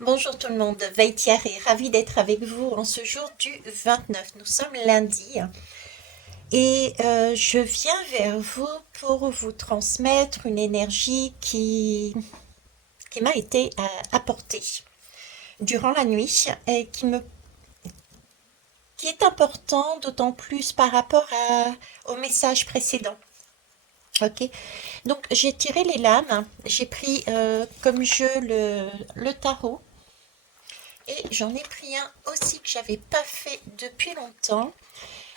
Bonjour tout le monde, Veitière est ravie d'être avec vous en ce jour du 29. Nous sommes lundi et je viens vers vous pour vous transmettre une énergie qui m'a été apportée durant la nuit et qui est important d'autant plus par rapport au message précédent. Ok, donc j'ai tiré les lames, j'ai pris comme jeu le tarot. Et j'en ai pris un aussi que j'avais pas fait depuis longtemps.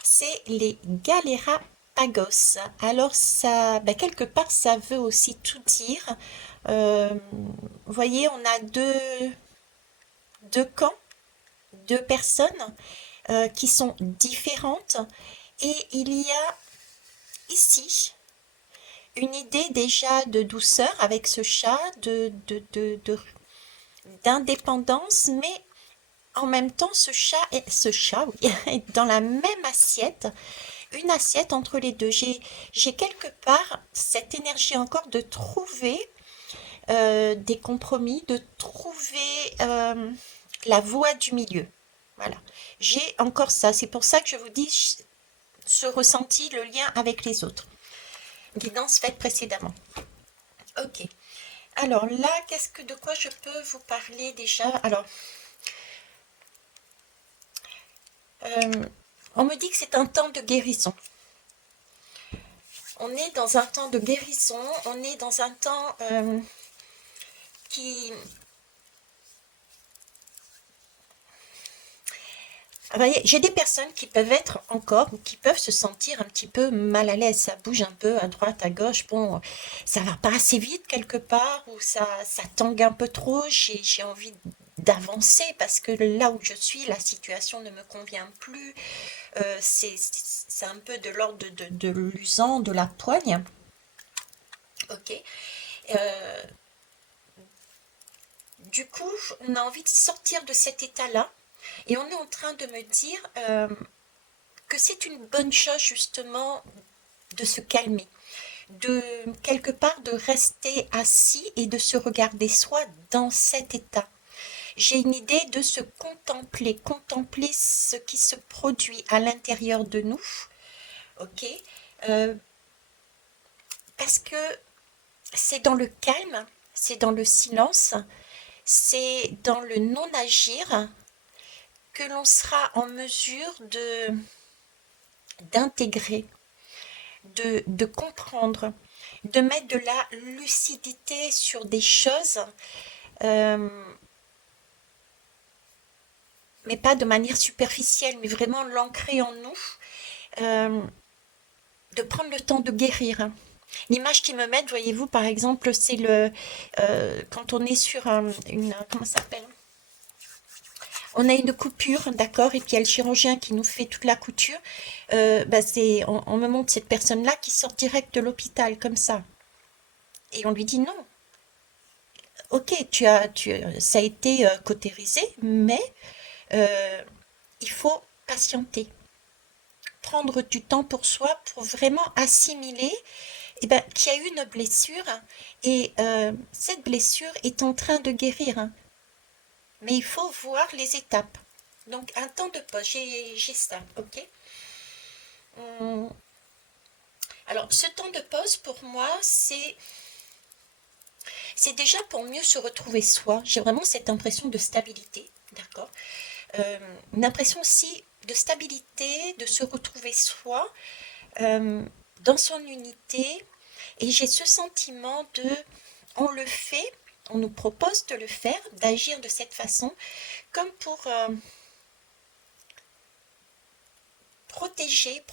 C'est les Galera-Pagos. Alors ça, quelque part, ça veut aussi tout dire. Vous voyez, on a deux camps, deux personnes qui sont différentes. Et il y a ici une idée déjà de douceur avec ce chat, d'indépendance, mais en même temps, ce chat oui, est dans la même assiette, une assiette entre les deux. J'ai quelque part cette énergie encore de trouver des compromis, de trouver la voie du milieu. Voilà. J'ai encore ça. C'est pour ça que je vous dis ce ressenti, le lien avec les autres. Guidance faite précédemment. Ok. Alors là, de quoi je peux vous parler déjà? Alors, euh, on me dit que c'est un temps de guérison. On est dans un temps de guérison, on est dans un temps qui... Vous voyez, j'ai des personnes qui peuvent être encore, ou qui peuvent se sentir un petit peu mal à l'aise, ça bouge un peu à droite, à gauche, bon, ça va pas assez vite quelque part, ou ça tangue un peu trop, j'ai envie d'avancer parce que là où je suis, la situation ne me convient plus, c'est un peu de l'ordre de l'usant, de la poigne, ok. Euh, du coup, on a envie de sortir de cet état-là et on est en train de me dire que c'est une bonne chose justement de se calmer, de quelque part de rester assis et de se regarder soi dans cet état. J'ai une idée de se contempler, contempler ce qui se produit à l'intérieur de nous, ok. Euh, Parce que c'est dans le calme, c'est dans le silence, c'est dans le non-agir que l'on sera en mesure d'intégrer, de comprendre, de mettre de la lucidité sur des choses, euh, mais pas de manière superficielle, mais vraiment l'ancrer en nous, euh, de prendre le temps de guérir. L'image qui me met, voyez-vous, par exemple, c'est quand on est sur comment ça s'appelle? On a une coupure, d'accord, et puis il y a le chirurgien qui nous fait toute la couture. On me montre cette personne-là qui sort direct de l'hôpital, comme ça. Et on lui dit non. Ok, ça a été cautérisé, mais euh, il faut patienter. Prendre du temps pour soi pour vraiment assimiler qu'il y a eu une blessure et cette blessure est en train de guérir, hein. Mais il faut voir les étapes. Donc un temps de pause, j'ai ça, ok. Hum, Alors ce temps de pause pour moi, c'est déjà pour mieux se retrouver soi. J'ai vraiment cette impression de stabilité, d'accord. Une impression aussi de stabilité, de se retrouver soi euh, dans son unité. Et j'ai ce sentiment on le fait, on nous propose de le faire, d'agir de cette façon, comme pour protéger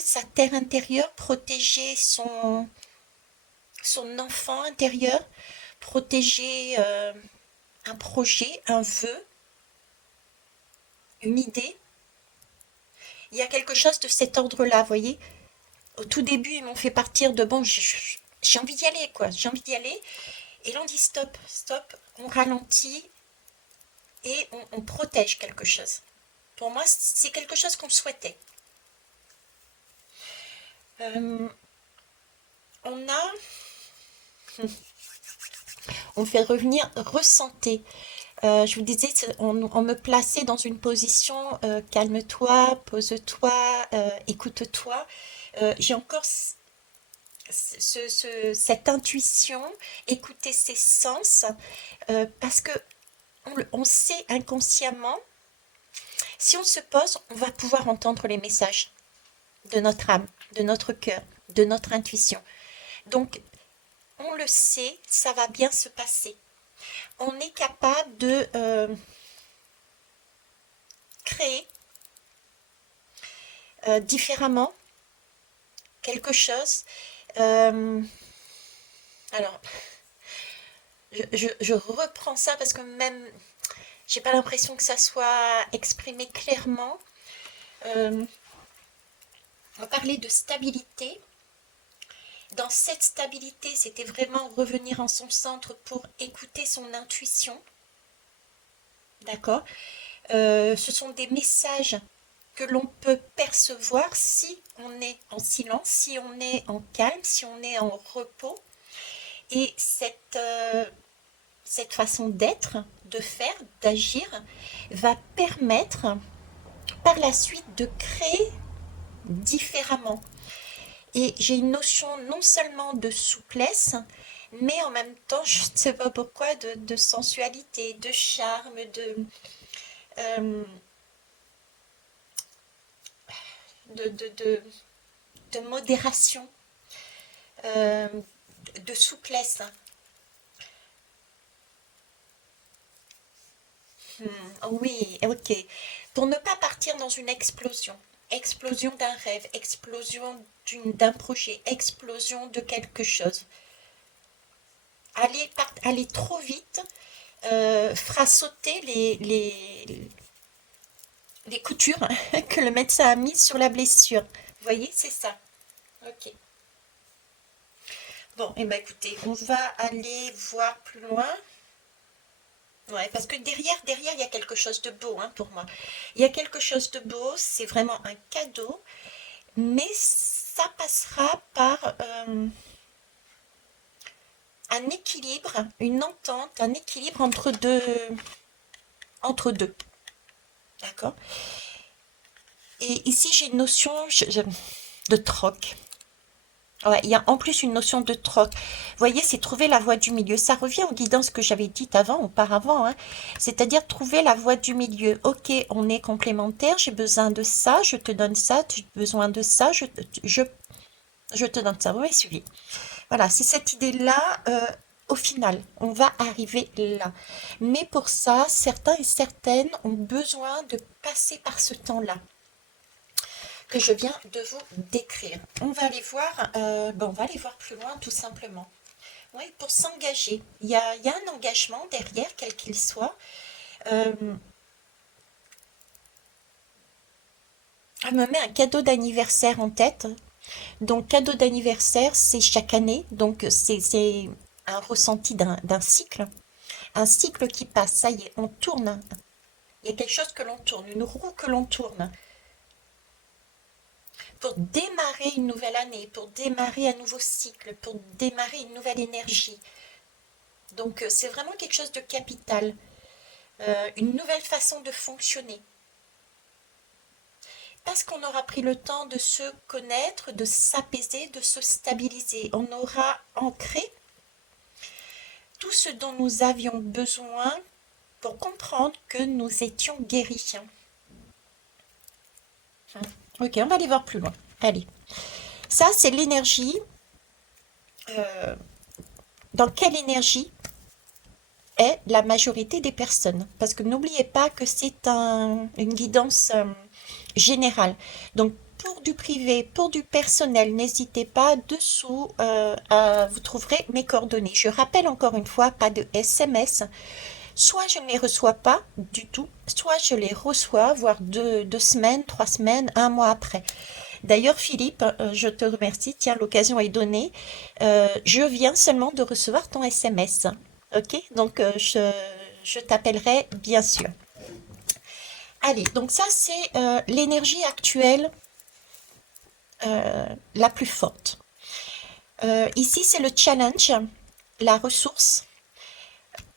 sa terre intérieure, protéger son enfant intérieur, protéger un projet, un vœu, une idée. Il y a quelque chose de cet ordre-là, vous voyez. Au tout début, ils m'ont fait partir de bon, j'ai envie d'y aller, quoi. J'ai envie d'y aller. Et là, on dit stop, stop, on ralentit et on protège quelque chose. Pour moi, c'est quelque chose qu'on souhaitait. Euh, on a, on fait revenir, ressentez. Je vous disais, on me plaçait dans une position calme-toi, pose-toi, écoute-toi. J'ai encore cette intuition, écouter ses sens, parce que on sait inconsciemment, si on se pose, on va pouvoir entendre les messages de notre âme, de notre cœur, de notre intuition. Donc, on le sait, ça va bien se passer. On est capable de créer différemment quelque chose. Euh, alors, je reprends ça parce que même, j'ai pas l'impression que ça soit exprimé clairement. On parlait de stabilité. Dans cette stabilité, c'était vraiment revenir en son centre pour écouter son intuition. D'accord. Ce sont des messages que l'on peut percevoir si on est en silence, si on est en calme, si on est en repos. Et cette façon d'être, de faire, d'agir, va permettre par la suite de créer différemment. Et j'ai une notion non seulement de souplesse, mais en même temps, je ne sais pas pourquoi, de sensualité, de charme, euh, de, de, de, de modération, euh, de souplesse. Oui, ok. Pour ne pas partir dans une explosion. Explosion d'un rêve, explosion d'un projet, explosion de quelque chose. Aller trop vite fera sauter les coutures que le médecin a mises sur la blessure. Vous voyez, c'est ça. Ok. Bon, et ben écoutez, on va aller voir plus loin. Ouais, parce que derrière, il y a quelque chose de beau, hein, pour moi. Il y a quelque chose de beau, c'est vraiment un cadeau, mais ça passera par un équilibre, une entente, un équilibre entre deux. D'accord? Et ici, j'ai une notion de troc. Ouais, il y a en plus une notion de troc. Vous voyez, c'est trouver la voie du milieu. Ça revient aux guidances que j'avais dites auparavant, hein. C'est-à-dire trouver la voie du milieu. Ok, on est complémentaires, j'ai besoin de ça, je te donne ça, tu as besoin de ça, je, je te donne ça. Vous m'avez suivi. Voilà, c'est cette idée-là. Au final, on va arriver là. Mais pour ça, certains et certaines ont besoin de passer par ce temps-là que je viens de vous décrire. On va aller voir, on va aller voir plus loin tout simplement. Oui, pour s'engager, il y a un engagement derrière, quel qu'il soit. Euh, elle me met un cadeau d'anniversaire en tête. Donc, cadeau d'anniversaire, c'est chaque année. Donc, c'est un ressenti d'un cycle. Un cycle qui passe, ça y est, on tourne. Il y a quelque chose que l'on tourne, une roue que l'on tourne. Pour démarrer une nouvelle année, pour démarrer un nouveau cycle, pour démarrer une nouvelle énergie. Donc c'est vraiment quelque chose de capital, une nouvelle façon de fonctionner. Parce qu'on aura pris le temps de se connaître, de s'apaiser, de se stabiliser. On aura ancré tout ce dont nous avions besoin pour comprendre que nous étions guéris. Ok, on va aller voir plus loin. Allez. Ça, c'est l'énergie. euh, dans quelle énergie est la majorité des personnes? Parce que n'oubliez pas que c'est une guidance générale. Donc, pour du privé, pour du personnel, n'hésitez pas dessous, vous trouverez mes coordonnées. Je rappelle encore une fois, pas de SMS. Soit je ne les reçois pas du tout, soit je les reçois, voire deux semaines, 3 semaines, un mois après. D'ailleurs, Philippe, je te remercie. Tiens, l'occasion est donnée. Je viens seulement de recevoir ton SMS. Ok? Donc, je t'appellerai bien sûr. Allez, donc ça, c'est l'énergie actuelle la plus forte. Ici, c'est le challenge, la ressource.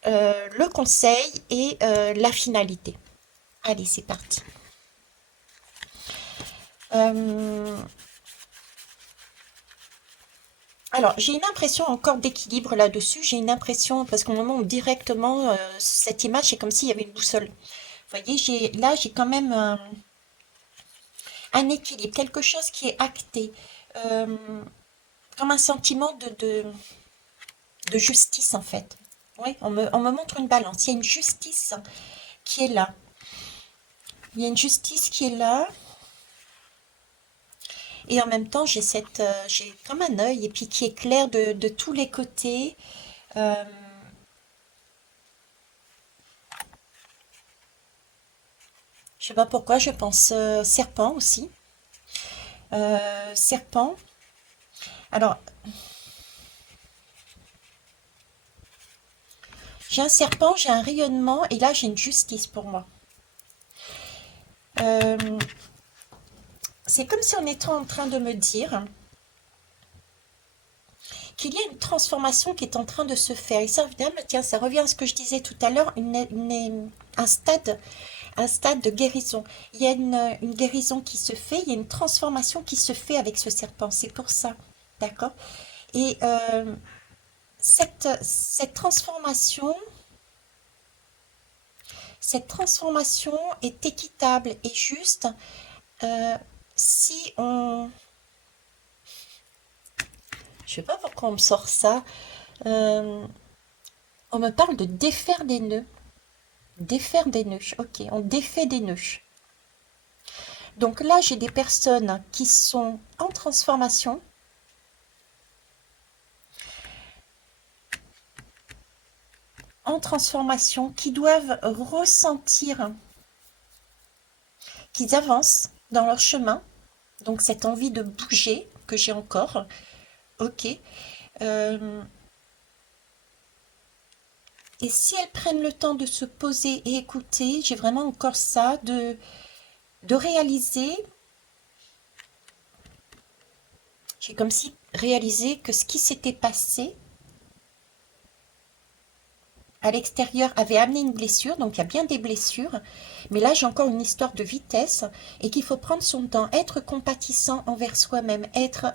le conseil et la finalité. Allez, c'est parti. Euh, alors, j'ai une impression encore d'équilibre là-dessus. J'ai une impression, parce qu'au moment où directement, cette image, c'est comme s'il y avait une boussole. Vous voyez, là, j'ai quand même un équilibre, quelque chose qui est acté, euh, comme un sentiment de justice en fait. Oui, on me montre une balance. Il y a une justice qui est là. Il y a une justice qui est là. Et en même temps, j'ai comme un œil et puis qui éclaire de tous les côtés. Euh, je sais pas pourquoi, je pense serpent aussi. Serpent. Alors, j'ai un serpent, j'ai un rayonnement et là j'ai une justice pour moi. Euh, c'est comme si on était en train de me dire qu'il y a une transformation qui est en train de se faire. Et ça, évidemment, tiens, ça revient à ce que je disais tout à l'heure, un stade de guérison. Il y a une guérison qui se fait, il y a une transformation qui se fait avec ce serpent. C'est pour ça, d'accord? Et cette transformation, cette transformation est équitable et juste euh, si on... Je sais pas pourquoi on me sort ça. Euh, on me parle de défaire des nœuds. Défaire des nœuds. Ok, on défait des nœuds. Donc là, j'ai des personnes qui sont en transformation, qui doivent ressentir qu'ils avancent dans leur chemin. Donc cette envie de bouger que j'ai encore. Ok. Euh, et si elles prennent le temps de se poser et écouter, j'ai vraiment encore ça, de réaliser, j'ai comme si réalisé que ce qui s'était passé à l'extérieur avait amené une blessure, donc il y a bien des blessures, mais là j'ai encore une histoire de vitesse et qu'il faut prendre son temps, être compatissant envers soi-même, être,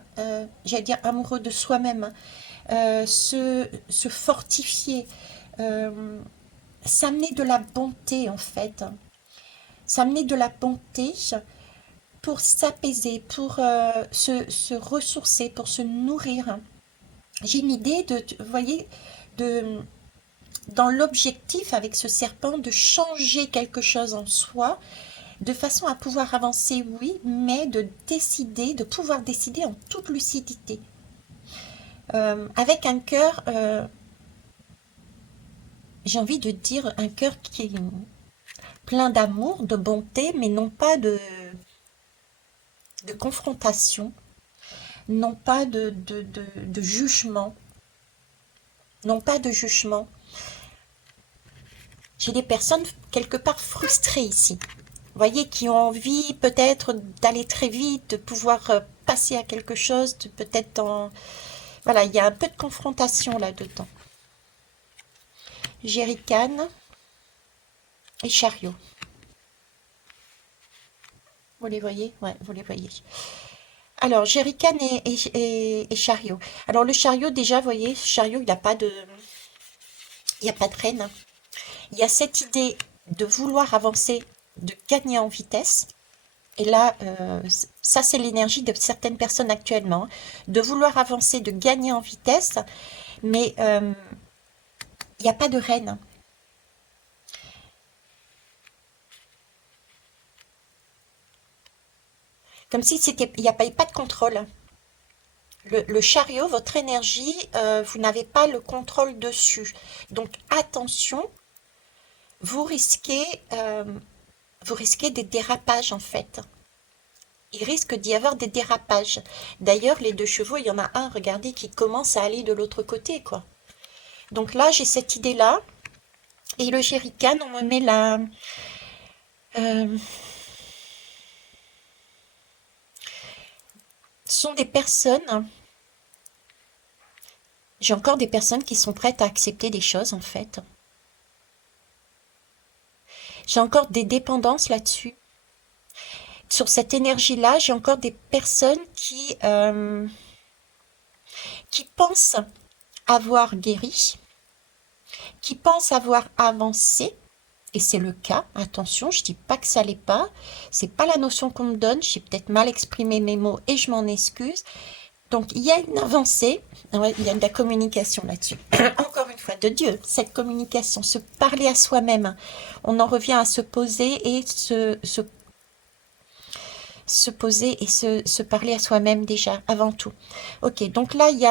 j'allais dire, amoureux de soi-même, se fortifier, euh, s'amener de la bonté en fait, s'amener de la bonté pour s'apaiser, pour se ressourcer, pour se nourrir. J'ai une idée vous voyez, de, dans l'objectif avec ce serpent de changer quelque chose en soi, de façon à pouvoir avancer, oui, mais de pouvoir décider en toute lucidité. Avec un cœur, j'ai envie de dire, un cœur qui est plein d'amour, de bonté, mais non pas de confrontation, non pas de jugement, non pas de jugement. J'ai des personnes quelque part frustrées ici. Vous voyez, qui ont envie peut-être d'aller très vite, de pouvoir passer à quelque chose, de peut-être dans... Voilà, il y a un peu de confrontation là-dedans. Jerrycan et chariot. Vous les voyez? Ouais, vous les voyez. Alors, jerrycan et chariot. Alors, le chariot, déjà, vous voyez, chariot, il n'y a pas de reine. Il y a cette idée de vouloir avancer, de gagner en vitesse. Et là, ça, c'est l'énergie de certaines personnes actuellement, hein, de vouloir avancer, de gagner en vitesse, mais il n'y a pas de reine. Comme si c'était, il n'y a pas de contrôle. Le chariot, votre énergie, vous n'avez pas le contrôle dessus. Donc attention, vous risquez, euh, vous risquez des dérapages en fait. Il risque d'y avoir des dérapages. D'ailleurs, les deux chevaux, il y en a un, regardez, qui commence à aller de l'autre côté, quoi. Donc là, j'ai cette idée-là. Et le jerrycan, on me met la... euh, ce sont des personnes... J'ai encore des personnes qui sont prêtes à accepter des choses, en fait. J'ai encore des dépendances là-dessus. Sur cette énergie-là, j'ai encore des personnes qui pensent avoir guéri, qui pensent avoir avancé, et c'est le cas, attention, je dis pas que ça l'est pas, c'est pas la notion qu'on me donne, j'ai peut-être mal exprimé mes mots et je m'en excuse. Donc il y a une avancée, ouais, il y a de la communication là-dessus. Encore une fois, de Dieu, cette communication, se parler à soi-même. On en revient à se poser et se poser et se parler à soi-même déjà, avant tout. Ok, donc là, il y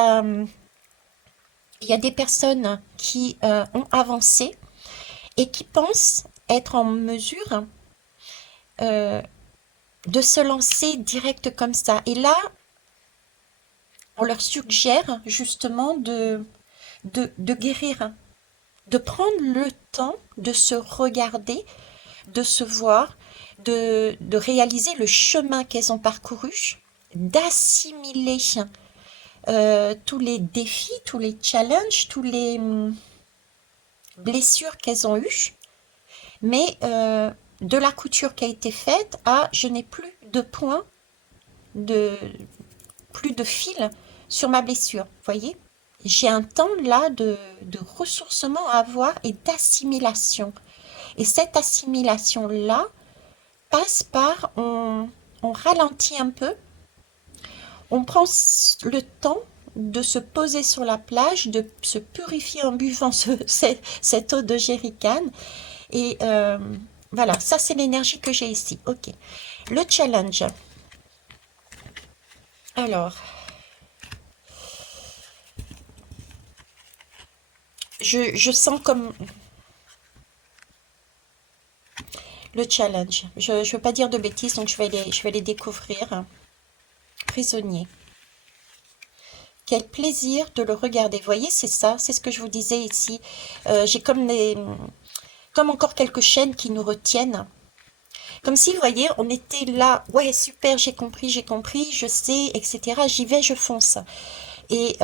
a des personnes qui ont avancé et qui pensent être en mesure euh, de se lancer direct comme ça. Et là, on leur suggère justement de guérir, de prendre le temps de se regarder, de se voir, de réaliser le chemin qu'elles ont parcouru, d'assimiler tous les défis, tous les challenges, tous les blessures qu'elles ont eues, mais de la couture qui a été faite à je n'ai plus de point, de plus de fil sur ma blessure, voyez. J'ai un temps là de ressourcement à avoir et d'assimilation. Et cette assimilation-là passe par, on ralentit un peu, on prend le temps de se poser sur la plage, de se purifier en buvant cette eau de jerrycan. Et voilà, ça c'est l'énergie que j'ai ici. Ok. Le challenge. Alors, je sens comme le challenge. Je ne veux pas dire de bêtises, donc je vais les découvrir. Prisonnier. Quel plaisir de le regarder. Vous voyez, c'est ça, c'est ce que je vous disais ici. J'ai comme encore quelques chaînes qui nous retiennent. Comme si, vous voyez, on était là, ouais, super, j'ai compris, je sais, etc. J'y vais, je fonce. Et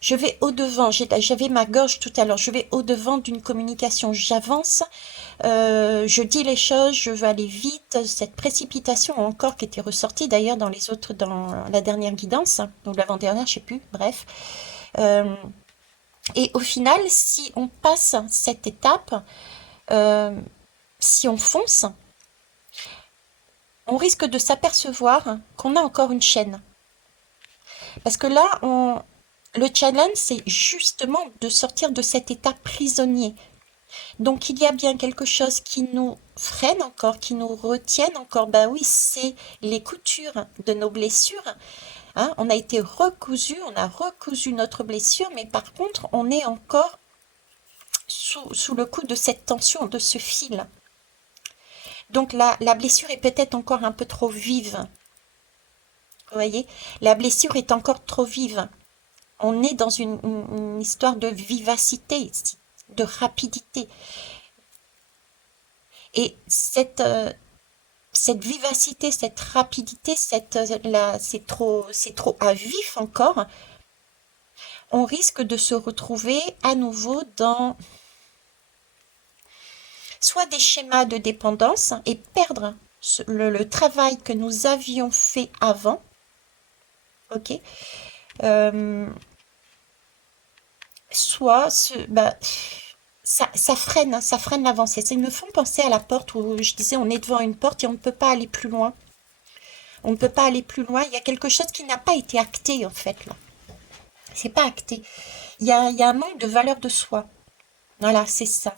je vais au-devant, j'avais ma gorge tout à l'heure, je vais au-devant d'une communication, j'avance, je dis les choses, je veux aller vite, cette précipitation encore qui était ressortie d'ailleurs dans les autres, dans la dernière guidance, ou l'avant-dernière, je sais plus, bref. Euh, et au final, si on passe cette étape, euh, si on fonce, on risque de s'apercevoir qu'on a encore une chaîne. Parce que là, le challenge, c'est justement de sortir de cet état prisonnier. Donc il y a bien quelque chose qui nous freine encore, qui nous retienne encore. Ben oui, c'est les coutures de nos blessures. Hein. On a été recousu, on a recousu notre blessure, mais par contre, on est encore sous le coup de cette tension, de ce fil. Donc la blessure est peut-être encore un peu trop vive. Vous voyez, la blessure est encore trop vive. On est dans une histoire de vivacité ici, de rapidité. Et cette vivacité, cette rapidité, c'est trop à vif encore. On risque de se retrouver à nouveau dans soit des schémas de dépendance et perdre le travail que nous avions fait avant. Ok. Soit ça freine l'avancée. Ils me font penser à la porte où je disais on est devant une porte et on ne peut pas aller plus loin. On ne peut pas aller plus loin. Il y a quelque chose qui n'a pas été acté en fait là. C'est pas acté. Il y a un manque de valeur de soi. Voilà, c'est ça.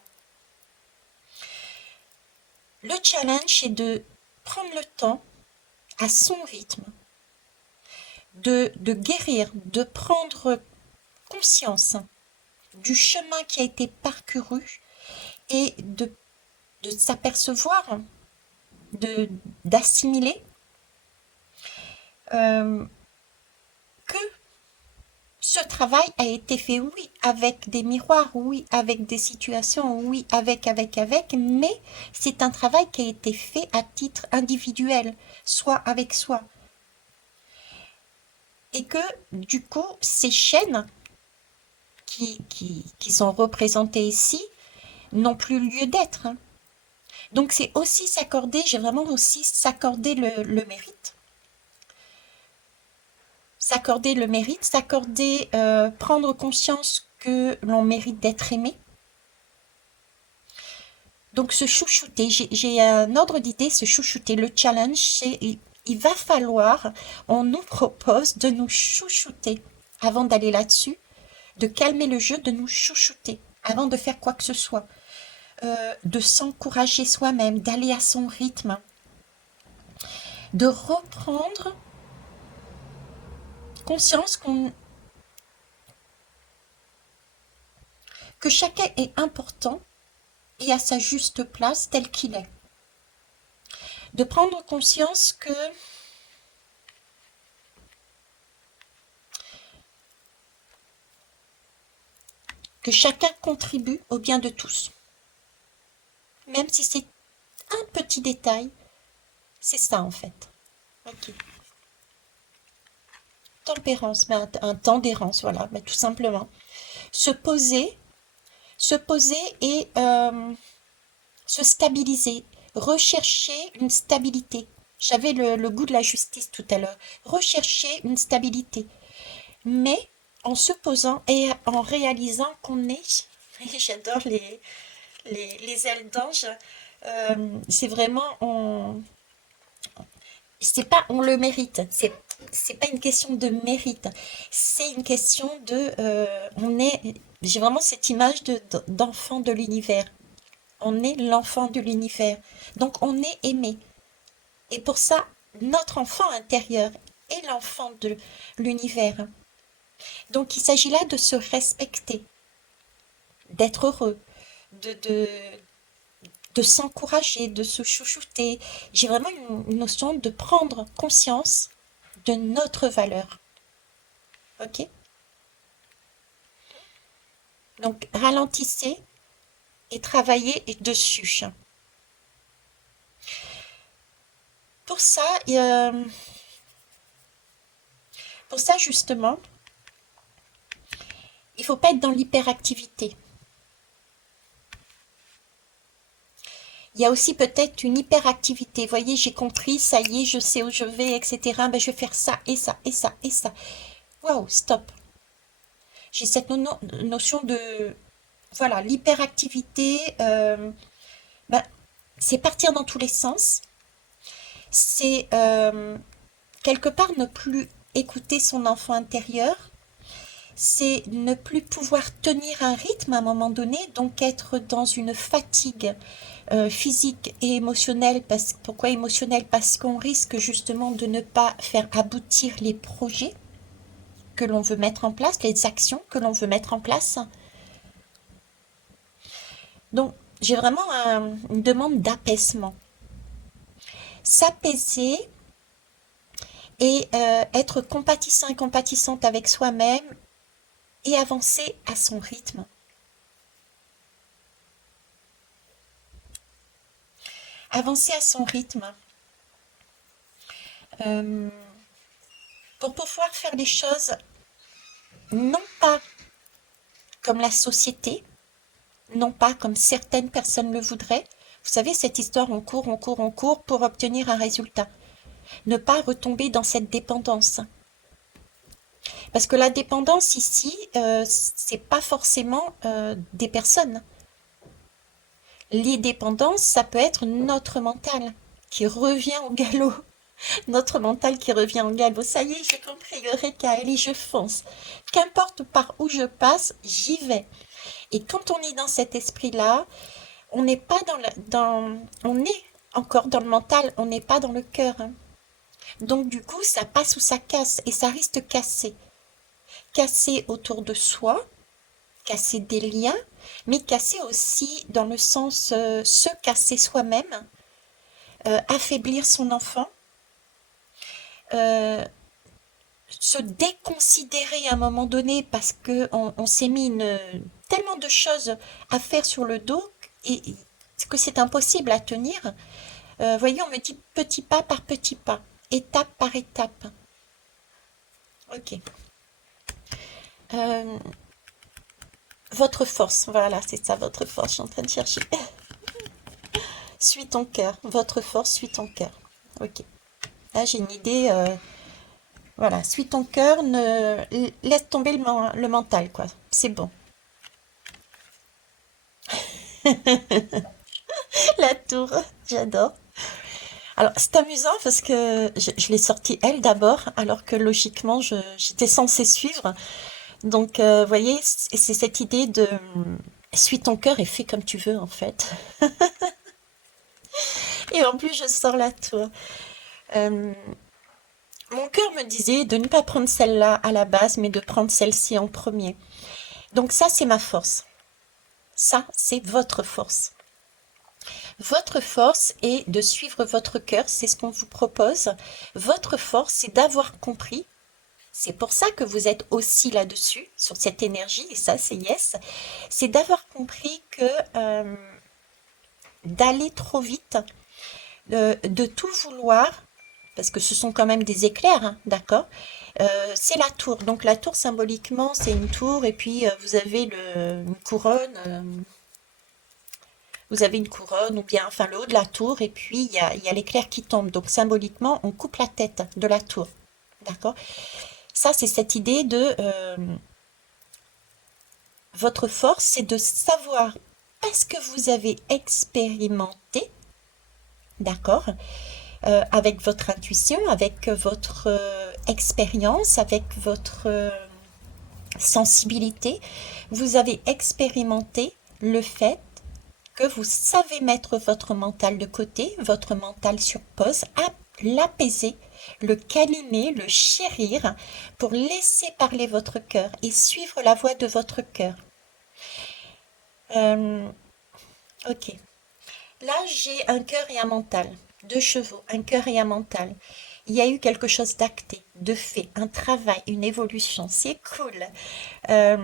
Le challenge est de prendre le temps à son rythme, de guérir, de prendre conscience du chemin qui a été parcouru et de s'apercevoir, d'assimiler euh, que ce travail a été fait, oui, avec des miroirs, oui, avec des situations, oui, avec, mais c'est un travail qui a été fait à titre individuel, soit avec soi. Et que, du coup, ces chaînes qui sont représentées ici n'ont plus lieu d'être, hein. Donc c'est aussi s'accorder, j'ai vraiment aussi s'accorder le mérite. S'accorder le mérite, s'accorder, prendre conscience que l'on mérite d'être aimé. Donc se chouchouter, j'ai un ordre d'idée, se chouchouter. Le challenge, c'est il va falloir, on nous propose de nous chouchouter avant d'aller là-dessus, de calmer le jeu, de nous chouchouter avant de faire quoi que ce soit, de s'encourager soi-même, d'aller à son rythme, de reprendre conscience que chacun est important et à sa juste place tel qu'il est. De prendre conscience que chacun contribue au bien de tous. Même si c'est un petit détail, c'est ça en fait. Ok. Tempérance, mais un temps d'errance, voilà, mais tout simplement. Se poser, se poser et se stabiliser, rechercher une stabilité. J'avais le goût de la justice tout à l'heure. Rechercher une stabilité, mais en se posant et en réalisant qu'on est, j'adore les ailes d'ange, c'est vraiment, c'est pas on le mérite, c'est pas une question de mérite, c'est une question de, j'ai vraiment cette image d'enfant de l'univers. On est l'enfant de l'univers. Donc on est aimé. Et pour ça, notre enfant intérieur est l'enfant de l'univers. Donc il s'agit là de se respecter, d'être heureux, de, de, de s'encourager, de se chouchouter. J'ai vraiment une notion de prendre conscience de notre valeur. Ok? Donc ralentissez et travaillez dessus. Pour ça, justement, il ne faut pas être dans l'hyperactivité. Il y a aussi peut-être une hyperactivité. Vous voyez, j'ai compris, ça y est, je sais où je vais, etc. Ben, je vais faire ça et ça et ça et ça. Waouh, stop. J'ai cette notion de... Voilà, l'hyperactivité, ben, c'est partir dans tous les sens. C'est quelque part ne plus écouter son enfant intérieur. C'est ne plus pouvoir tenir un rythme à un moment donné, donc être dans une fatigue physique et émotionnelle. Pourquoi émotionnelle? Parce qu'on risque justement de ne pas faire aboutir les projets que l'on veut mettre en place, les actions que l'on veut mettre en place. Donc, j'ai vraiment une demande d'apaisement. S'apaiser et être compatissant et compatissante avec soi-même et avancer à son rythme. Avancer à son rythme. Euh, pour pouvoir faire les choses non pas comme la société, non pas comme certaines personnes le voudraient. Vous savez, cette histoire, on court, on court, on court pour obtenir un résultat. Ne pas retomber dans cette dépendance. Parce que la dépendance ici, c'est pas forcément des personnes. Les dépendances, ça peut être notre mental qui revient au galop. Notre mental qui revient au galop. Ça y est, j'ai compris, Eureka, allez, je fonce. Qu'importe par où je passe, j'y vais. Et quand on est dans cet esprit-là, on n'est pas on est encore dans le mental, on n'est pas dans le cœur, hein. Donc du coup, ça passe ou ça casse, et ça risque de casser. Casser autour de soi, casser des liens, mais casser aussi dans le sens se casser soi-même, affaiblir son enfant, euh, se déconsidérer à un moment donné parce que on s'est mis tellement de choses à faire sur le dos et que c'est impossible à tenir. Voyez, on me dit petit pas par petit pas, étape par étape. Ok. Euh, Votre force, voilà, c'est ça, votre force, je suis en train de chercher. Suis ton cœur, votre force, suis ton cœur. Ok. Là, j'ai une idée. Voilà, suis ton cœur, laisse tomber le mental, quoi. C'est bon. La tour, j'adore. Alors, c'est amusant parce que je l'ai sortie elle d'abord, alors que logiquement, j'étais censée suivre. Donc, vous voyez, c'est cette idée de suis ton cœur et fais comme tu veux, en fait. Et en plus, je sors la tour. Euh, Mon cœur me disait de ne pas prendre celle-là à la base, mais de prendre celle-ci en premier. Donc, ça, c'est ma force. Ça, c'est votre force. Votre force est de suivre votre cœur, c'est ce qu'on vous propose. Votre force, c'est d'avoir compris. C'est pour ça que vous êtes aussi là-dessus, sur cette énergie, et ça, c'est yes. C'est d'avoir compris que d'aller trop vite, de tout vouloir, parce que ce sont quand même des éclairs, hein, d'accord? C'est la tour. Donc la tour, symboliquement, c'est une tour, et puis vous avez une couronne. Vous avez une couronne ou bien enfin le haut de la tour et puis il y a l'éclair qui tombe. Donc symboliquement, on coupe la tête de la tour. D'accord? Ça, c'est cette idée de votre force, c'est de savoir parce que vous avez expérimenté, d'accord, avec votre intuition, avec votre expérience, avec votre sensibilité, vous avez expérimenté le fait que vous savez mettre votre mental de côté, votre mental sur pause, l'apaiser, le câliner, le chérir pour laisser parler votre cœur et suivre la voie de votre cœur. Euh, ok. Là, j'ai un cœur et un mental. Deux chevaux, un cœur et un mental. Il y a eu quelque chose d'acté, de fait, un travail, une évolution. C'est cool. Euh,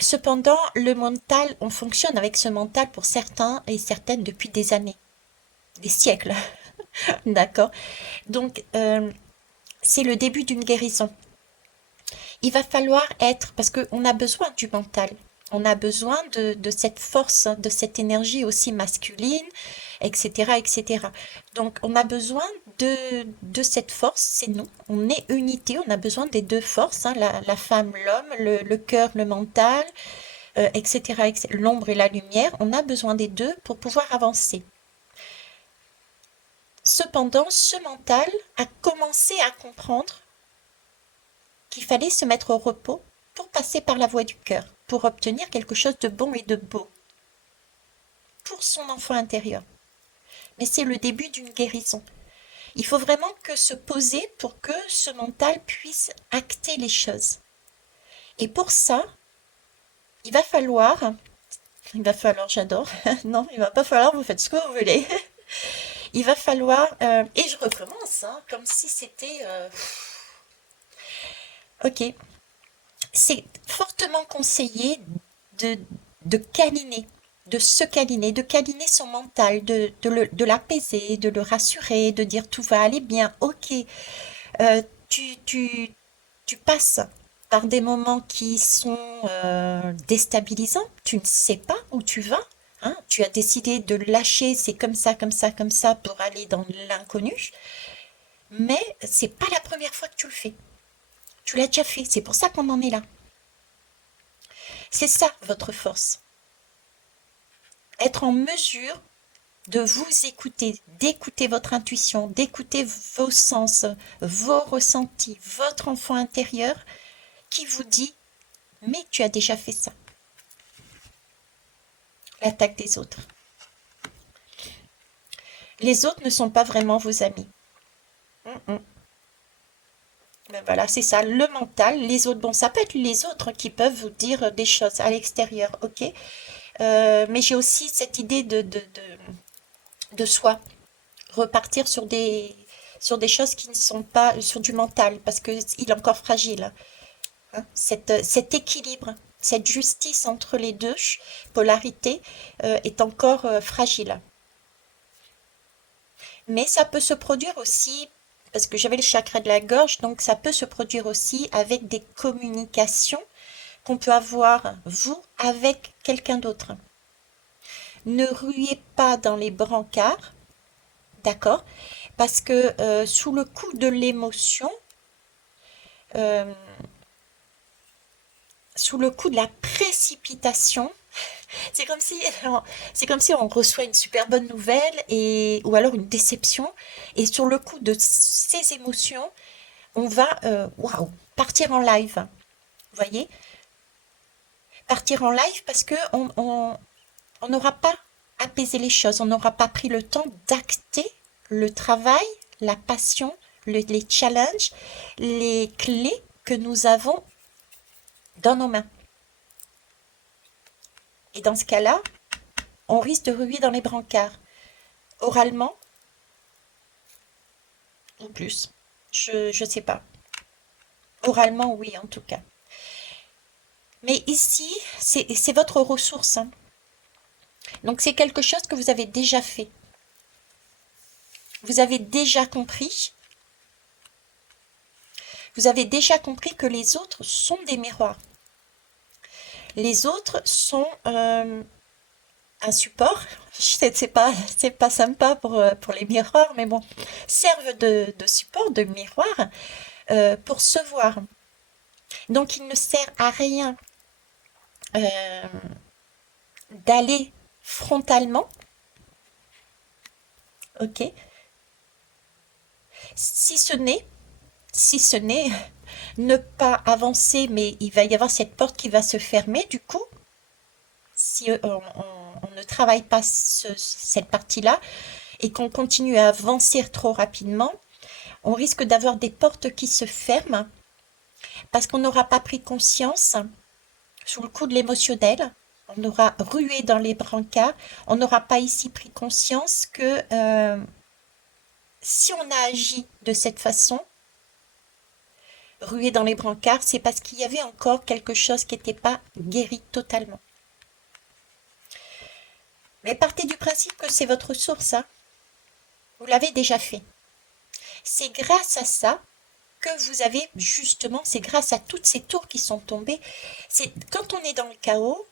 Cependant, le mental, on fonctionne avec ce mental pour certains et certaines depuis des années, des siècles. D'accord? Donc, c'est le début d'une guérison. Il va falloir être, parce qu'on a besoin du mental, on a besoin de cette force, de cette énergie aussi masculine, etc., etc. Donc, on a besoin de cette force, c'est nous. On est unité, on a besoin des deux forces, hein, la femme, l'homme, le cœur, le mental, etc., etc. L'ombre et la lumière, on a besoin des deux pour pouvoir avancer. Cependant, ce mental a commencé à comprendre qu'il fallait se mettre au repos pour passer par la voie du cœur, pour obtenir quelque chose de bon et de beau pour son enfant intérieur. Mais c'est le début d'une guérison. Il faut vraiment que se poser pour que ce mental puisse acter les choses. Et pour ça, il va falloir, j'adore, non, il va pas falloir, vous faites ce que vous voulez. Il va falloir, et je recommence, hein, comme si c'était, ok, c'est fortement conseillé de, de câliner, de câliner son mental, de l'apaiser, de le rassurer, de dire tout va aller bien, ok, euh, tu, tu, tu passes par des moments qui sont déstabilisants, tu ne sais pas où tu vas, hein, tu as décidé de lâcher, c'est comme ça, comme ça, comme ça, pour aller dans l'inconnu, mais c'est pas la première fois que tu le fais. Tu l'as déjà fait, c'est pour ça qu'on en est là. C'est ça votre force. Être en mesure de vous écouter, d'écouter votre intuition, d'écouter vos sens, vos ressentis, votre enfant intérieur qui vous dit mais tu as déjà fait ça. L'attaque des autres. Les autres ne sont pas vraiment vos amis. Mm, mm. Ben voilà, c'est ça, le mental, les autres. Bon, ça peut être les autres qui peuvent vous dire des choses à l'extérieur, ok. Mais j'ai aussi cette idée de soi, repartir sur des choses qui ne sont pas sur du mental, parce qu'il est encore fragile, hein. Cet équilibre, cette justice entre les deux polarités est encore fragile. Mais ça peut se produire aussi, parce que j'avais le chakra de la gorge, donc ça peut se produire aussi avec des communications qu'on peut avoir, vous, avec quelqu'un d'autre. Ne ruez pas dans les brancards, d'accord? Parce que sous le coup de l'émotion, euh, sous le coup de la précipitation, c'est comme si, c'est comme si on reçoit une super bonne nouvelle ou alors une déception, et sur le coup de ces émotions, on va, waouh, partir en live. Vous voyez? Partir en live parce que on n'aura pas apaisé les choses, on n'aura pas pris le temps d'acter le travail, la passion, les challenges, les clés que nous avons dans nos mains. Et dans ce cas-là, on risque de ruer dans les brancards. Oralement, ou plus. Je sais pas. Oralement, oui, en tout cas. Mais ici, c'est votre ressource, hein. Donc c'est quelque chose que vous avez déjà fait. Vous avez déjà compris. Vous avez déjà compris que les autres sont des miroirs. Les autres sont un support. C'est pas sympa pour les miroirs, mais bon, servent de support, de miroir pour se voir. Donc il ne sert à rien euh, d'aller frontalement, ok, si ce n'est, si ce n'est ne pas avancer, mais il va y avoir cette porte qui va se fermer du coup, si on ne travaille pas cette partie-là et qu'on continue à avancer trop rapidement, on risque d'avoir des portes qui se ferment parce qu'on n'aura pas pris conscience sous le coup de l'émotionnel. On aura rué dans les brancards. On n'aura pas ici pris conscience que si on a agi de cette façon, rué dans les brancards, c'est parce qu'il y avait encore quelque chose qui n'était pas guéri totalement. Mais partez du principe que c'est votre source, hein. Vous l'avez déjà fait. C'est grâce à ça que vous avez justement, c'est grâce à toutes ces tours qui sont tombées. C'est quand on est dans le chaos,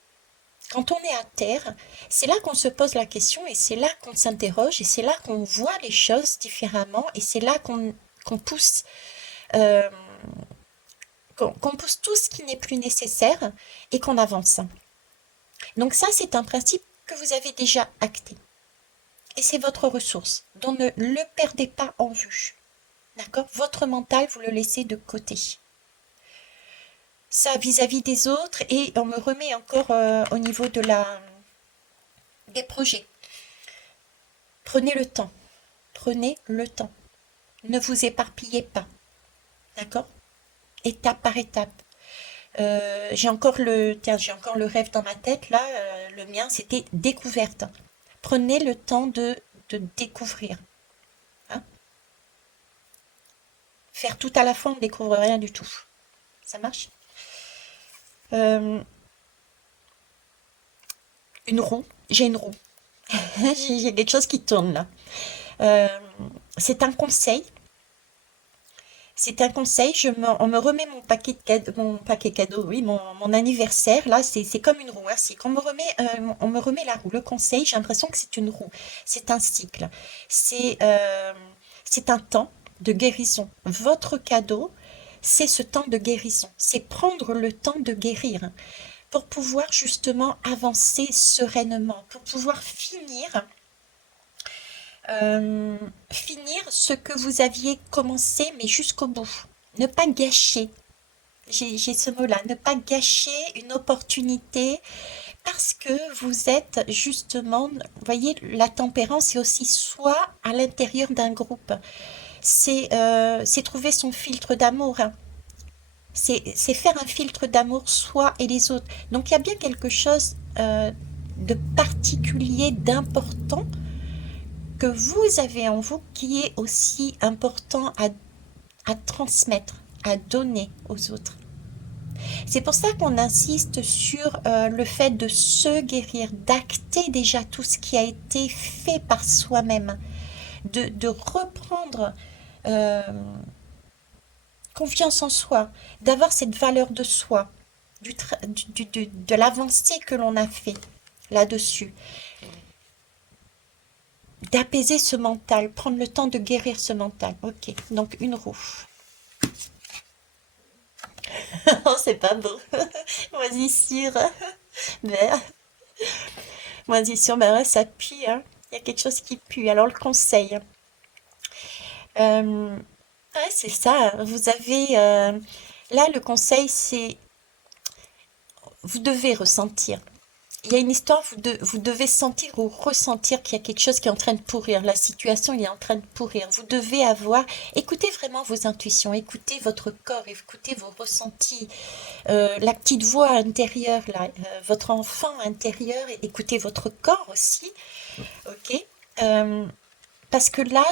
quand on est à terre, c'est là qu'on se pose la question et c'est là qu'on s'interroge et c'est là qu'on voit les choses différemment et c'est là qu'on pousse, euh, qu'on pousse tout ce qui n'est plus nécessaire et qu'on avance. Donc ça, c'est un principe que vous avez déjà acté. Et c'est votre ressource. Donc ne le perdez pas en vue. D'accord? Votre mental, vous le laissez de côté. Ça vis-à-vis des autres et on me remet encore au niveau des projets. Prenez le temps. Prenez le temps. Ne vous éparpillez pas. D'accord? Étape par étape. J'ai encore le rêve dans ma tête là. Le mien, c'était découverte. Prenez le temps de découvrir. Hein. Faire tout à la fois, on ne découvre rien du tout. Ça marche? Euh, une roue. J'ai une roue. J'ai quelque chose qui tourne là. Euh, c'est un conseil. C'est un conseil. On me remet mon paquet cadeau, oui, mon anniversaire. Là, c'est comme une roue, hein. C'est qu'on me remet, on me remet la roue. Le conseil, j'ai l'impression que c'est une roue. C'est un cycle. C'est euh, c'est un temps de guérison. Votre cadeau, c'est ce temps de guérison. C'est prendre le temps de guérir pour pouvoir justement avancer sereinement, pour pouvoir finir ce que vous aviez commencé, mais jusqu'au bout. Ne pas gâcher, j'ai ce mot-là, ne pas gâcher une opportunité parce que vous êtes justement, vous voyez, la tempérance, c'est aussi soi à l'intérieur d'un groupe. C'est trouver son filtre d'amour, hein. C'est faire un filtre d'amour soi et les autres. Donc il y a bien quelque chose de particulier, d'important que vous avez en vous qui est aussi important à transmettre, à donner aux autres. C'est pour ça qu'on insiste sur le fait de se guérir, d'acter déjà tout ce qui a été fait par soi-même, de reprendre euh, confiance en soi, d'avoir cette valeur de soi, de l'avancée que l'on a fait là-dessus, d'apaiser ce mental, prendre le temps de guérir ce mental. Ok, donc une roue. Oh, c'est pas beau. Moisissure, vert. Moisissure, ben ouais, ça pue, hein. Il y a quelque chose qui pue. Alors le conseil, ouais, c'est ça. Vous avez là le conseil, c'est vous devez ressentir. Il y a une histoire, vous devez sentir ou ressentir qu'il y a quelque chose qui est en train de pourrir. La situation, il est en train de pourrir. Vous devez avoir, écoutez vraiment vos intuitions, écoutez votre corps, écoutez vos ressentis, la petite voix intérieure, là, votre enfant intérieur, écoutez votre corps aussi, ok? Parce que là,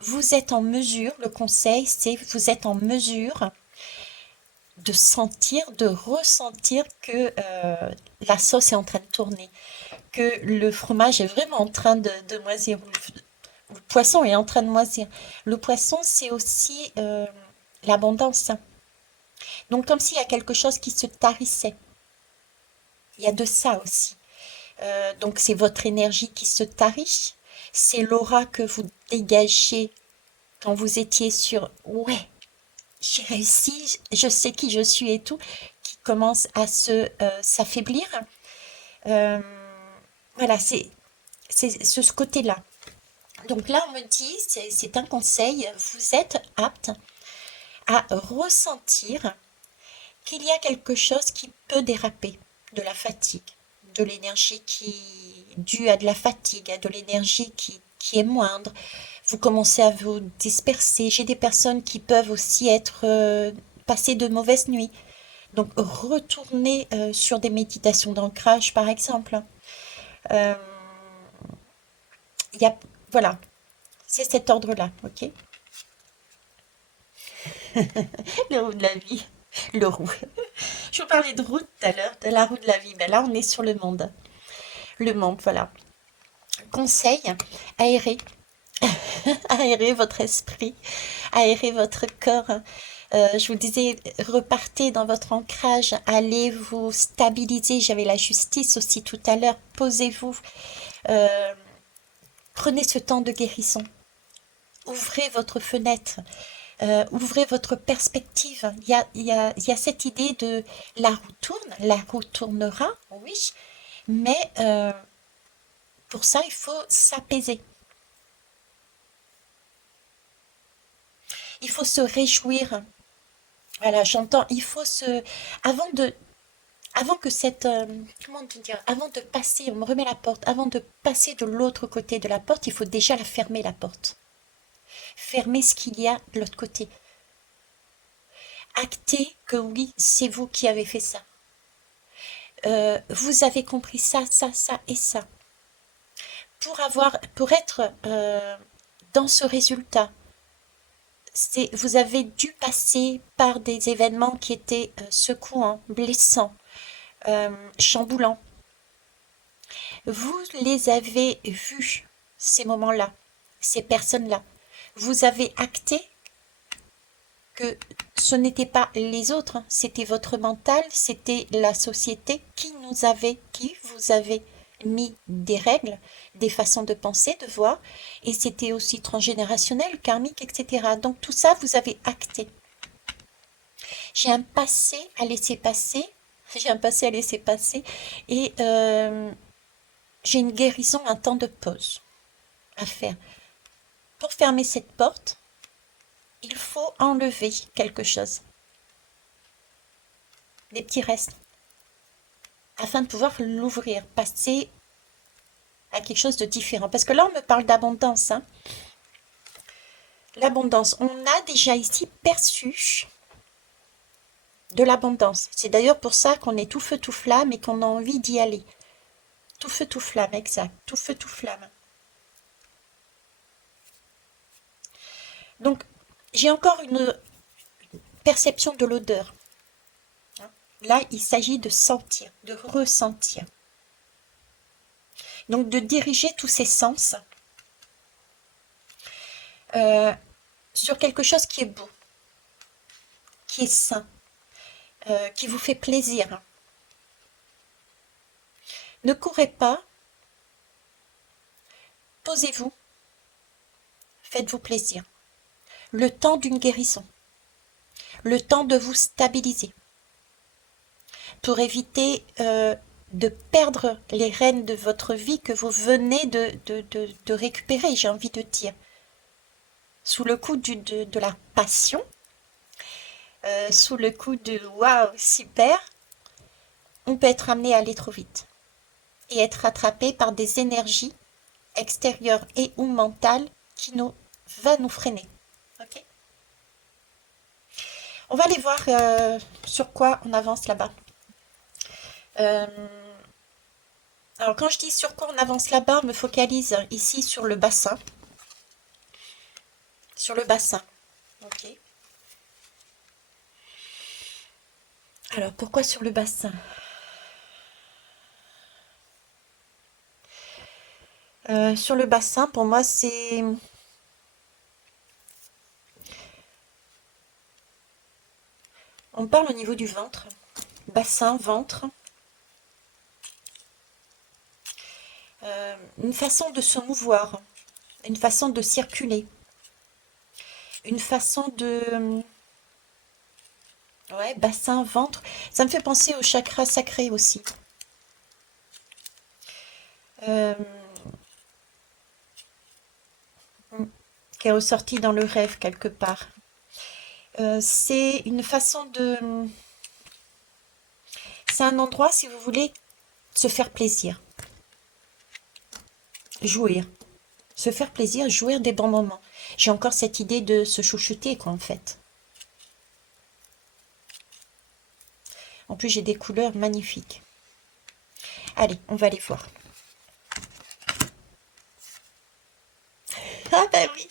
vous êtes en mesure, le conseil, c'est vous êtes en mesure de sentir, de ressentir que la sauce est en train de tourner, que le fromage est vraiment en train de moisir, le poisson est en train de moisir. Le poisson, c'est aussi l'abondance. Donc comme s'il y a quelque chose qui se tarissait. Il y a de ça aussi. Donc c'est votre énergie qui se tarit. C'est l'aura que vous dégagez quand vous étiez sur ouais, j'ai réussi, je sais qui je suis et tout, qui commence à s'affaiblir. Euh, voilà, c'est ce côté-là. Donc là, on me dit, c'est un conseil, vous êtes apte à ressentir qu'il y a quelque chose qui peut déraper, de la fatigue, de l'énergie due à de la fatigue, à de l'énergie qui est moindre. Vous commencez à vous disperser. J'ai des personnes qui peuvent aussi être passer de mauvaises nuits. Donc retourner sur des méditations d'ancrage, par exemple. Euh, il y a, voilà, c'est cet ordre-là, ok? Le roue de la vie, le roue. Je vous parlais de roue tout à l'heure, de la roue de la vie. Ben là, on est sur le monde. Le monde, voilà. Conseil, aérer. Aérer votre esprit, aérer votre corps. Je vous disais, repartez dans votre ancrage, allez vous stabiliser. J'avais la justice aussi tout à l'heure. Posez-vous. Euh, Prenez ce temps de guérison. Ouvrez votre fenêtre. Ouvrez votre perspective. Il y a cette idée de la roue tournera, oui, mais pour ça, il faut s'apaiser. Il faut se réjouir. Voilà, j'entends, il faut avant de, avant que cette, comment te dire, avant de passer, on me remet la porte, avant de passer de l'autre côté de la porte, il faut déjà la fermer, la porte. Fermer ce qu'il y a de l'autre côté. Acter que oui, c'est vous qui avez fait ça. Vous avez compris ça, ça, ça et ça. Pour être dans ce résultat, vous avez dû passer par des événements qui étaient secouants, blessants, chamboulants. Vous les avez vus, ces moments-là, ces personnes-là. Vous avez acté que ce n'était pas les autres, hein, c'était votre mental, c'était la société qui vous avait mis des règles, des façons de penser, de voir, et c'était aussi transgénérationnel, karmique, etc. Donc tout ça, vous avez acté. J'ai un passé à laisser passer, j'ai un passé à laisser passer, et j'ai une guérison, un temps de pause à faire. Pour fermer cette porte, il faut enlever quelque chose, des petits restes, afin de pouvoir l'ouvrir, passer à quelque chose de différent. Parce que là, on me parle d'abondance, hein. L'abondance, on a déjà ici perçu de l'abondance. C'est d'ailleurs pour ça qu'on est tout feu, tout flamme et qu'on a envie d'y aller. Tout feu, tout flamme, exact. Tout feu, tout flamme. Donc, j'ai encore une perception de l'odeur. Là, il s'agit de sentir, de ressentir. Donc, de diriger tous ces sens sur quelque chose qui est beau, qui est sain. qui vous fait plaisir. Ne courez pas, posez-vous, faites-vous plaisir. Le temps d'une guérison, le temps de vous stabiliser, pour éviter de perdre les rênes de votre vie que vous venez de récupérer, j'ai envie de dire. Sous le coup de la passion, sous le coup de waouh, super, on peut être amené à aller trop vite et être rattrapé par des énergies extérieures et ou mentales qui va nous freiner. Ok. On va aller voir sur quoi on avance là-bas. Euh, alors quand je dis sur quoi on avance là-bas, on me focalise ici sur le bassin. Sur le bassin. Ok. Alors pourquoi sur le bassin? Sur le bassin, pour moi, c'est... On parle au niveau du ventre. Bassin, ventre. Une façon de se mouvoir. Une façon de circuler. Une façon de... Ouais, bassin, ventre. Ça me fait penser au chakra sacré aussi. Euh, qui est ressorti dans le rêve quelque part. C'est une façon de... C'est un endroit, si vous voulez, se faire plaisir. Jouir. Se faire plaisir, jouir des bons moments. J'ai encore cette idée de se chouchouter, quoi, en fait. En plus, j'ai des couleurs magnifiques. Allez, on va aller voir. Ah ben oui,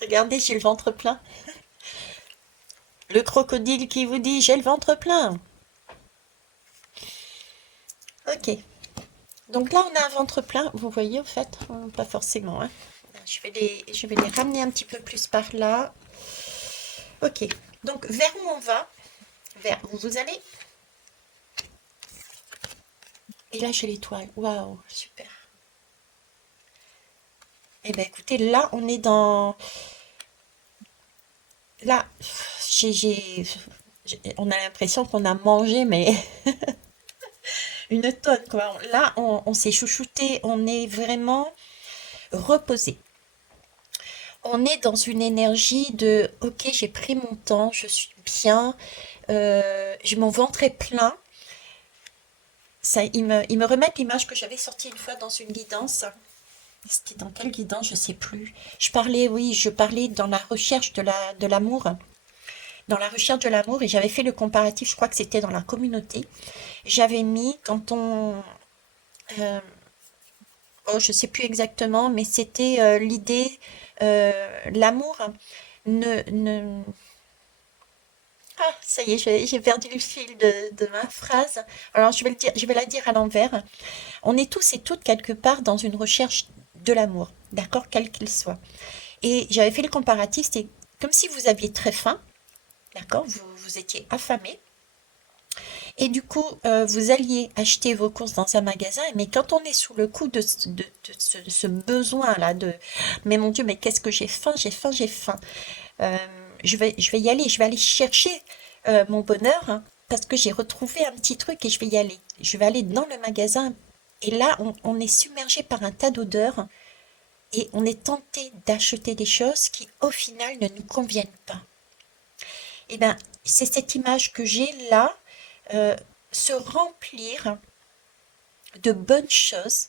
regardez, j'ai le ventre plein. Le crocodile qui vous dit j'ai le ventre plein. Ok. Donc là, on a un ventre plein. Vous voyez, en fait, pas forcément. Hein. Je vais les ramener un petit peu plus par là. Ok. Donc, vers où on va? Vers où vous allez? Et là, j'ai l'étoile. Waouh, super. Eh bien, écoutez, là, on est dans... Là, on a l'impression qu'on a mangé, mais une tonne, quoi. Là, on s'est chouchouté, on est vraiment reposé. On est dans une énergie de ok, j'ai pris mon temps, je suis bien, mon ventre est plein. Ça, ils me remettent l'image que j'avais sortie une fois dans une guidance. C'était dans quelle guidance, je sais plus. Je parlais dans la recherche de l'amour. Dans la recherche de l'amour, et j'avais fait le comparatif, je crois que c'était dans la communauté. J'avais mis quand on. euh, oh, je sais plus exactement, mais c'était l'idée, l'amour ne... Ah, ça y est, j'ai perdu le fil de ma phrase. Alors, je vais la dire à l'envers. On est tous et toutes quelque part dans une recherche de l'amour, d'accord, quel qu'il soit. Et j'avais fait le comparatif, c'était comme si vous aviez très faim, d'accord, vous étiez affamé, et du coup, vous alliez acheter vos courses dans un magasin, mais quand on est sous le coup de ce besoin-là, mais mon Dieu, mais qu'est-ce que j'ai faim, j'ai faim, j'ai faim. Euh, je vais y aller, je vais aller chercher mon bonheur, hein, parce que j'ai retrouvé un petit truc et je vais y aller. Je vais aller dans le magasin, et là, on est submergé par un tas d'odeurs, et on est tenté d'acheter des choses qui, au final, ne nous conviennent pas. Eh bien, c'est cette image que j'ai là, euh, se remplir de bonnes choses,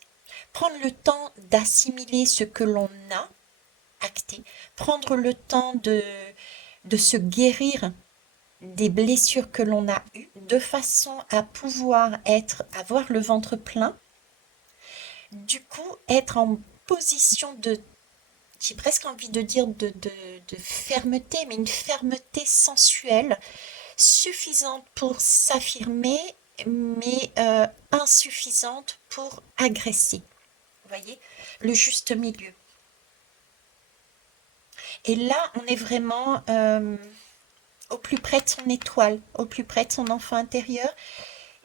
prendre le temps d'assimiler ce que l'on a acté, prendre le temps de se guérir des blessures que l'on a eues, de façon à pouvoir avoir le ventre plein, du coup être en position de, j'ai presque envie de dire de fermeté, mais une fermeté sensuelle, suffisante pour s'affirmer, mais insuffisante pour agresser. Vous voyez, le juste milieu. Et là, on est vraiment au plus près de son étoile, au plus près de son enfant intérieur.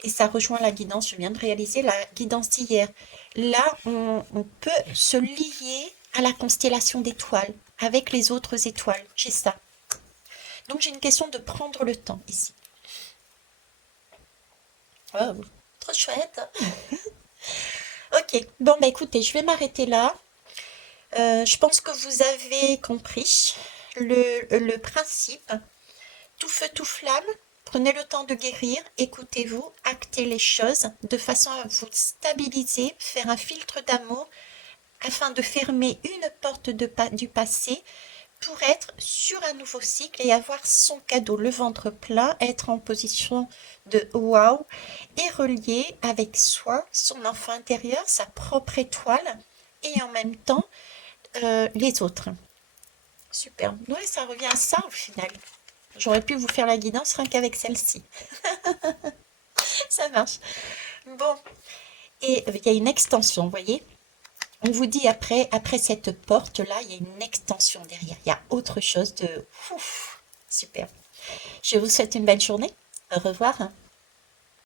Et ça rejoint la guidance, je viens de réaliser la guidance d'hier. Là, on peut se lier à la constellation d'étoiles, avec les autres étoiles. J'ai ça. Donc j'ai une question de prendre le temps ici. Oh, trop chouette. Ok, bon bah écoutez, je vais m'arrêter là. Je pense que vous avez compris le principe. Tout feu, tout flamme. Prenez le temps de guérir, écoutez-vous, actez les choses de façon à vous stabiliser, faire un filtre d'amour afin de fermer une porte du passé pour être sur un nouveau cycle et avoir son cadeau, le ventre plein, être en position de waouh et relié avec soi, son enfant intérieur, sa propre étoile et en même temps les autres. Super. Ouais, ça revient à ça au final. J'aurais pu vous faire la guidance rien qu'avec celle-ci. Ça marche. Bon, et il y a une extension, vous voyez? On vous dit après cette porte-là, il y a une extension derrière. Il y a autre chose de... Ouf, super. Je vous souhaite une belle journée. Au revoir.